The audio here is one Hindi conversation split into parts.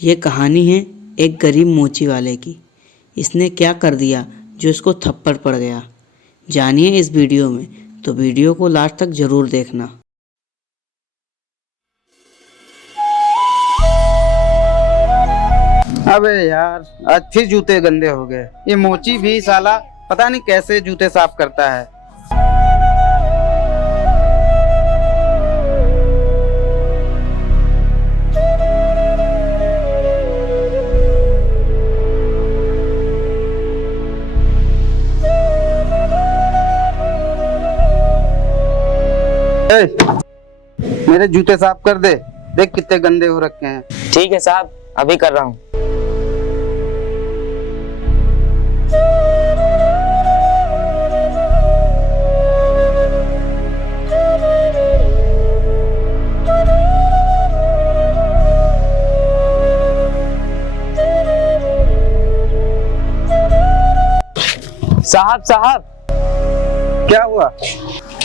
ये कहानी है एक गरीब मोची वाले की। इसने क्या कर दिया जो इसको थप्पड़ पड़ गया, जानिए इस वीडियो में। तो वीडियो को लास्ट तक ज़रूर देखना। अबे यार, आज फिर जूते गंदे हो गए। ये मोची भी साला पता नहीं कैसे जूते साफ करता है। ए, मेरे जूते साफ कर दे। देख कितने गंदे हो रखे हैं। ठीक है साहब, अभी कर रहा हूँ। साहब साहब, क्या हुआ?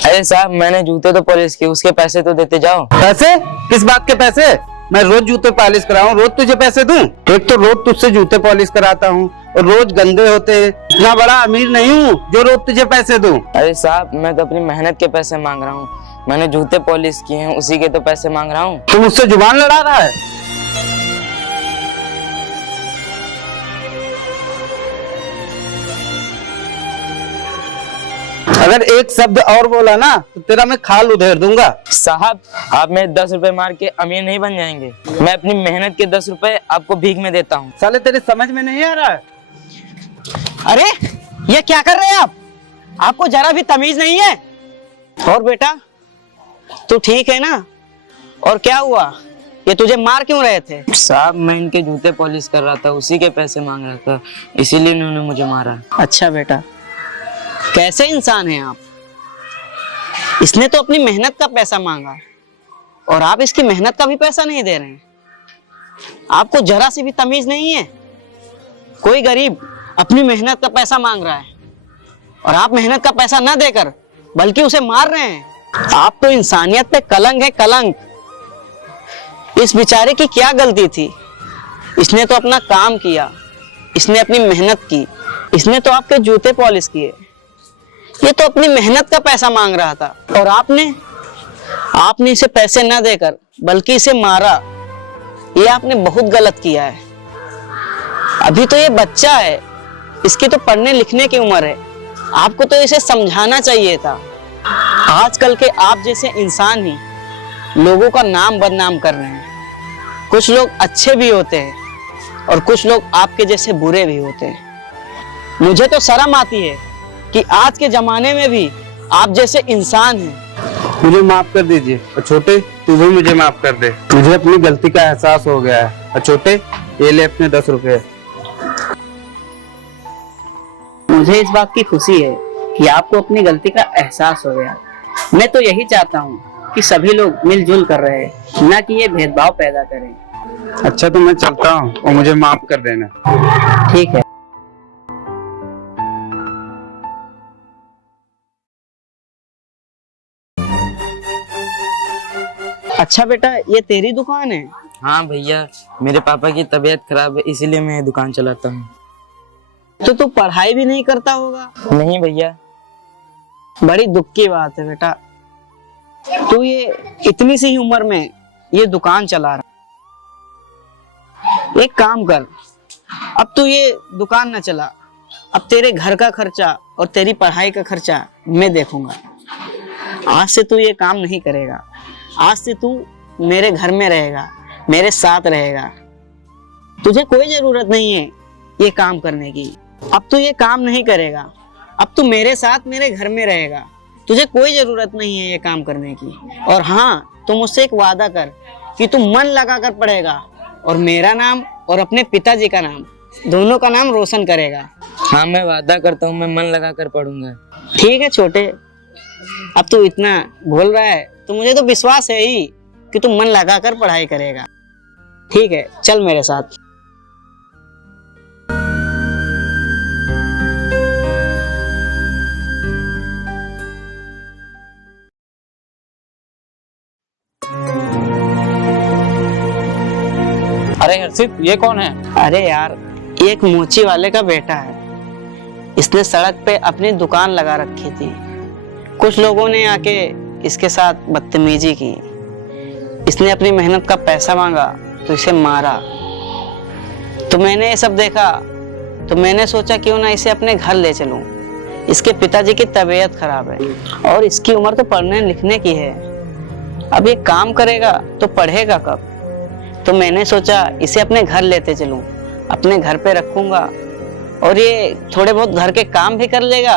अरे साहब, मैंने जूते तो पॉलिश किए, उसके पैसे तो देते जाओ। पैसे? किस बात के पैसे? मैं रोज जूते पॉलिश कराऊं, रोज तुझे पैसे दूं? एक तो रोज तुझसे जूते पॉलिश कराता हूं और रोज गंदे होते हैं। इतना बड़ा अमीर नहीं हूं जो रोज तुझे पैसे दूं। अरे साहब, मैं तो अपनी मेहनत के पैसे मांग रहा हूँ। मैंने जूते पॉलिश किए हैं, उसी के तो पैसे मांग रहा हूँ। तू मुझसे जुबान लड़ा रहा है? अगर एक शब्द और बोला ना तो तेरा मैं खाल उधेड़ दूंगा। साहब, आप में 10 रुपए मार के अमीर नहीं बन जाएंगे। मैं अपनी मेहनत के 10 रुपए आपको भीख में देता हूँ। साले तेरे समझ में नहीं आ रहा है? अरे ये क्या कर रहे हैं आप? आपको जरा भी तमीज नहीं है? और बेटा, तू ठीक है ना? और क्या हुआ? ये तुझे मार क्यों रहे थे? साहब, मैं इनके जूते पॉलिश कर रहा था, उसी के पैसे मांग रहा था, इसीलिए इन्होंने मुझे मारा। अच्छा बेटा, कैसे इंसान हैं आप? इसने तो अपनी मेहनत का पैसा मांगा और आप इसकी मेहनत का भी पैसा नहीं दे रहे हैं। आपको जरा सी भी तमीज नहीं है? कोई गरीब अपनी मेहनत का पैसा मांग रहा है और आप मेहनत का पैसा न देकर बल्कि उसे मार रहे हैं। आप तो इंसानियत पे कलंक है, कलंक। इस बेचारे की क्या गलती थी? इसने तो अपना काम किया, इसने अपनी मेहनत की, इसने तो आपके जूते पॉलिश किए। ये तो अपनी मेहनत का पैसा मांग रहा था और आपने इसे पैसे न देकर बल्कि इसे मारा। ये आपने बहुत गलत किया है। अभी तो ये बच्चा है, इसकी तो पढ़ने लिखने की उम्र है। आपको तो इसे समझाना चाहिए था। आजकल के आप जैसे इंसान ही लोगों का नाम बदनाम कर रहे हैं। कुछ लोग अच्छे भी होते हैं और कुछ लोग आपके जैसे बुरे भी होते हैं। मुझे तो शर्म आती है कि आज के जमाने में भी आप जैसे इंसान हैं। मुझे माफ कर दीजिए। और छोटे, तू भी मुझे माफ कर दे। मुझे अपनी गलती का एहसास हो गया है। और छोटे, ये ले अपने 10 रुपए। मुझे इस बात की खुशी है कि आपको अपनी गलती का एहसास हो गया। मैं तो यही चाहता हूँ कि सभी लोग मिलजुल कर रहे, न कि ये भेदभाव पैदा करें। अच्छा, तो मैं चलता हूँ और मुझे माफ कर देना। ठीक है। अच्छा बेटा, ये तेरी दुकान है? हाँ भैया, मेरे पापा की तबीयत खराब है, इसीलिए मैं दुकान चलाता हूँ। तो तू पढ़ाई भी नहीं करता होगा? नहीं भैया। बड़ी दुख की बात है बेटा। तू ये इतनी सी ही उम्र में ये दुकान चला रहा। एक काम कर, अब तू ये दुकान न चला। अब तेरे घर का खर्चा और तेरी पढ़ाई का खर्चा मैं देखूंगा। आज से तू ये काम नहीं करेगा। आज से तू मेरे घर में रहेगा, मेरे साथ रहेगा। तुझे कोई जरूरत नहीं है ये काम करने की। अब तू ये काम नहीं करेगा। अब तू मेरे साथ मेरे घर में रहेगा। तुझे कोई जरूरत नहीं है ये काम करने की। और हाँ, तू मुझसे एक वादा कर कि तू मन लगा कर पढ़ेगा और मेरा नाम और अपने पिताजी का नाम, दोनों का नाम रोशन करेगा। हाँ, मैं वादा करता हूँ, मैं मन लगा कर पढ़ूंगा। ठीक है छोटे, अब तू इतना बोल रहा है तो मुझे तो विश्वास है ही कि तू मन लगाकर पढ़ाई करेगा। ठीक है, चल मेरे साथ। अरे हर्षित, ये कौन है? अरे यार, ये एक मोची वाले का बेटा है। इसने सड़क पे अपनी दुकान लगा रखी थी। कुछ लोगों ने आके इसके साथ बदतमीजी की। इसने अपनी मेहनत का पैसा मांगा तो इसे मारा। तो मैंने ये सब देखा तो मैंने सोचा क्यों ना इसे अपने घर ले चलूं। इसके पिताजी की तबीयत खराब है और इसकी उम्र तो पढ़ने लिखने की है। अब ये काम करेगा तो पढ़ेगा कब? तो मैंने सोचा इसे अपने घर लेते चलूं, अपने घर पे रखूंगा और ये थोड़े बहुत घर के काम भी कर लेगा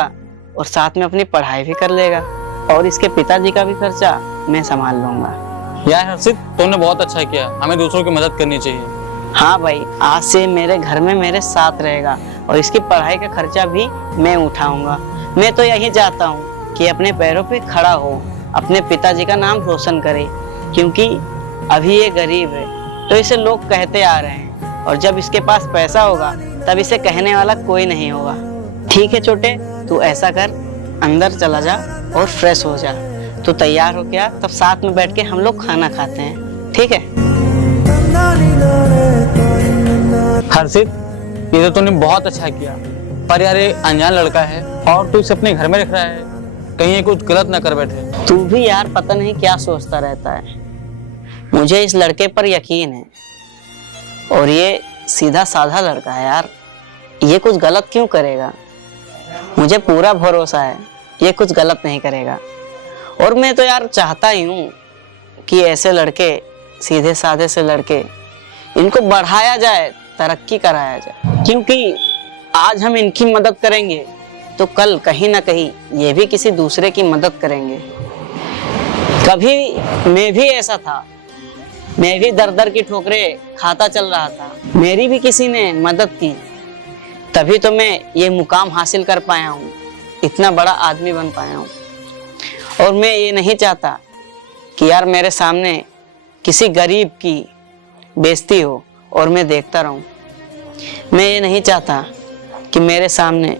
और साथ में अपनी पढ़ाई भी कर लेगा और इसके पिताजी का भी खर्चा मैं संभाल लूंगा। यार हर्षित, तुमने बहुत अच्छा किया। हमें दूसरों की मदद करनी चाहिए। हाँ भाई, आज से मेरे घर में मेरे साथ रहेगा और इसकी पढ़ाई का खर्चा भी मैं उठाऊंगा। मैं तो यही चाहता हूँ कि अपने पैरों पे खड़ा हो, अपने पिताजी का नाम रोशन करे, क्योंकि अभी ये गरीब है तो इसे लोग कहते आ रहे हैं और जब इसके पास पैसा होगा तब इसे कहने वाला कोई नहीं होगा। ठीक है छोटे, तू ऐसा कर, अंदर चला जा और फ्रेश हो जा। तू तैयार हो गया तब साथ में बैठ के हम लोग खाना खाते हैं, ठीक है? हर्षित, ये तो तूने बहुत अच्छा किया, पर यार ये अनजान लड़का है और तू इसे अपने घर में रख रहा है, कहीं ये कुछ गलत ना कर बैठे। तू भी यार पता नहीं क्या सोचता रहता है। मुझे इस लड़के पर यकीन है और ये सीधा साधा लड़का है यार। ये कुछ गलत क्यों करेगा? मुझे पूरा भरोसा है ये कुछ गलत नहीं करेगा। और मैं तो यार चाहता ही हूँ कि ऐसे लड़के, सीधे साधे से लड़के, इनको बढ़ाया जाए, तरक्की कराया जाए, क्योंकि आज हम इनकी मदद करेंगे तो कल कहीं ना कहीं ये भी किसी दूसरे की मदद करेंगे। कभी मैं भी ऐसा था, मैं भी दर दर की ठोकरें खाता चल रहा था, मेरी भी किसी ने मदद की, तभी तो मैं ये मुकाम हासिल कर पाया हूँ, इतना बड़ा आदमी बन पाया हूँ। और मैं ये नहीं चाहता कि यार मेरे सामने किसी गरीब की बेइज्जती हो और मैं देखता रहूं। मैं ये नहीं चाहता कि मेरे सामने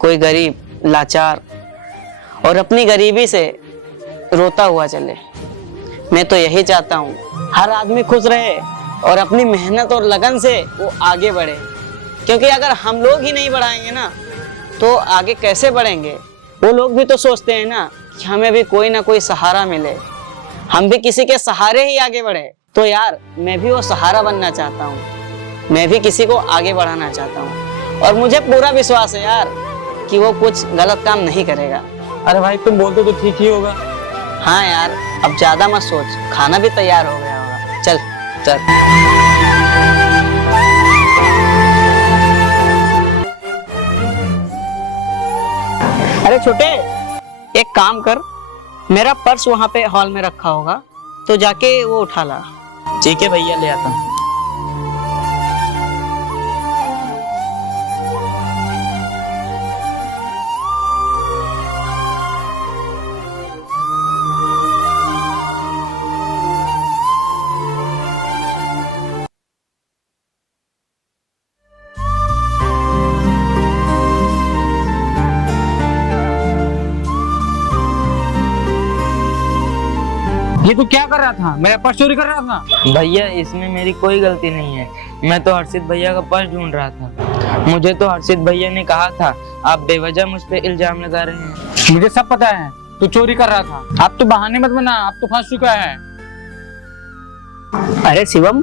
कोई गरीब लाचार और अपनी गरीबी से रोता हुआ चले। मैं तो यही चाहता हूँ हर आदमी खुश रहे और अपनी मेहनत और लगन से वो आगे बढ़े, क्योंकि अगर हम लोग ही नहीं बढ़ाएंगे ना तो आगे कैसे बढ़ेंगे? वो लोग भी तो सोचते हैं ना कि हमें भी कोई ना कोई सहारा मिले, हम भी किसी के सहारे ही आगे बढ़े। तो यार मैं भी वो सहारा बनना चाहता हूँ, मैं भी किसी को आगे बढ़ाना चाहता हूँ और मुझे पूरा विश्वास है यार कि वो कुछ गलत काम नहीं करेगा। अरे भाई, तुम बोलते तो ठीक ही होगा। हाँ यार, अब ज्यादा मत सोच, खाना भी तैयार हो गया होगा। चल चल। अरे छोटे, एक काम कर, मेरा पर्स वहां पे हॉल में रखा होगा तो जाके वो उठा ला। ठीक है भैया, ले आता हूँ। ये तू क्या कर रहा था? मेरा पर्स चोरी कर रहा था? भैया, इसमें मेरी कोई गलती नहीं है। मैं तो हर्षित भैया का पर्स ढूंढ रहा था। मुझे तो हर्षित भैया ने कहा था आप बेवजह मुझ पे इल्जाम लगा रहे हैं। मुझे सब पता है, तू चोरी कर रहा था। अब तो बहाने मत बना, अब तो फंस चुका है। अरे शिवम,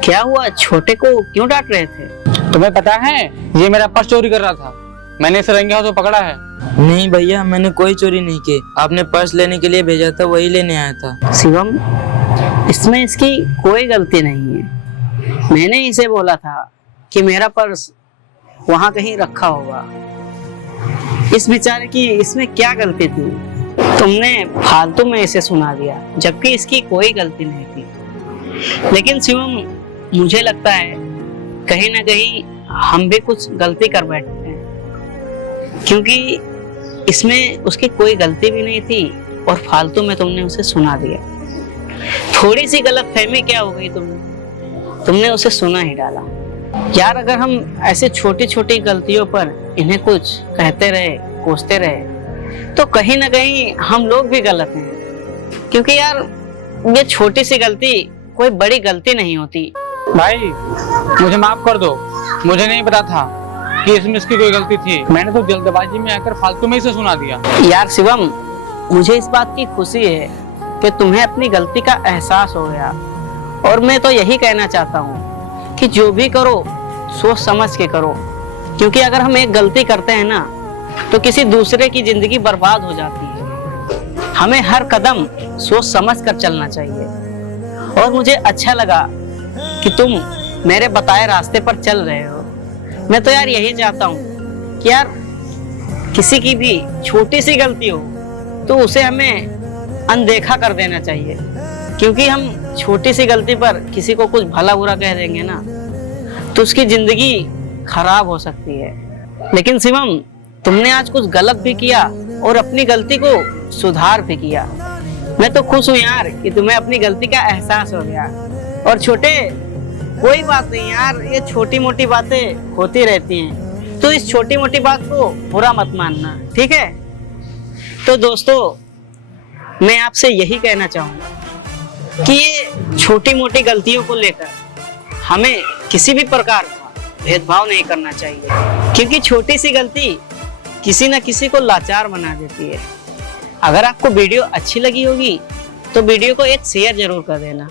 क्या हुआ? छोटे को क्यों डांट रहे थे? तुम्हें पता है ये मेरा पर्स चोरी कर रहा था, मैंने इसे रंगे हाथों पकड़ा है। नहीं भैया, मैंने कोई चोरी नहीं की। आपने पर्स लेने के लिए भेजा था, वही लेने आया था। शिवम, इसमें इसकी कोई गलती नहीं है। मैंने इसे बोला था कि मेरा पर्स वहां कहीं रखा होगा। इस बेचारे की इसमें क्या गलती थी? तुमने फालतू में इसे सुना दिया, जबकि इसकी कोई गलती नहीं थी। लेकिन शिवम, मुझे लगता है कहीं ना कहीं हम भी कुछ गलती कर बैठते हैं, क्योंकि इसमें उसकी कोई गलती भी नहीं थी और फालतू में तुमने उसे सुना दिया। थोड़ी सी गलतफहमी क्या हो गई तुमने उसे सुना ही डाला। यार, अगर हम ऐसे छोटी छोटी गलतियों पर इन्हें कुछ कहते रहे, कोसते रहे, तो कहीं ना कहीं हम लोग भी गलत हैं। क्योंकि यार, ये छोटी सी गलती कोई बड़ी गलती नहीं होती। भाई मुझे माफ कर दो, मुझे नहीं पता था कि इसमें इसकी कोई गलती थी। मैंने तो जल्दबाजी में आकर फालतू में इसे सुना दिया। यार शिवम, मुझे इस बात की खुशी है कि तुम्हें अपनी गलती का एहसास हो गया। और मैं तो यही कहना चाहता हूँ कि जो भी करो सोच समझ के करो, क्योंकि अगर हम एक गलती करते हैं ना तो किसी दूसरे की जिंदगी बर्बाद हो जाती है। हमें हर कदम सोच समझ कर चलना चाहिए। और मुझे अच्छा लगा कि तुम मेरे बताए रास्ते पर चल रहे हो। मैं तो यार यही चाहता हूँ कि यार किसी की भी छोटी सी गलती हो तो उसे हमें अनदेखा कर देना चाहिए, क्योंकि हम छोटी सी गलती पर किसी को कुछ भला बुरा कह देंगे ना तो उसकी जिंदगी खराब हो सकती है। लेकिन शिवम, तुमने आज कुछ गलत भी किया और अपनी गलती को सुधार भी किया। मैं तो खुश हूँ यार कि तुम्हें अपनी गलती का एहसास हो गया। और छोटे, कोई बात नहीं यार, ये छोटी मोटी बातें होती रहती हैं, तो इस छोटी मोटी बात को बुरा मत मानना, ठीक है? तो दोस्तों, मैं आपसे यही कहना चाहूँगा कि ये छोटी मोटी गलतियों को लेकर हमें किसी भी प्रकार का भेदभाव नहीं करना चाहिए, क्योंकि छोटी सी गलती किसी न किसी को लाचार बना देती है। अगर आपको वीडियो अच्छी लगी होगी तो वीडियो को एक शेयर जरूर कर देना।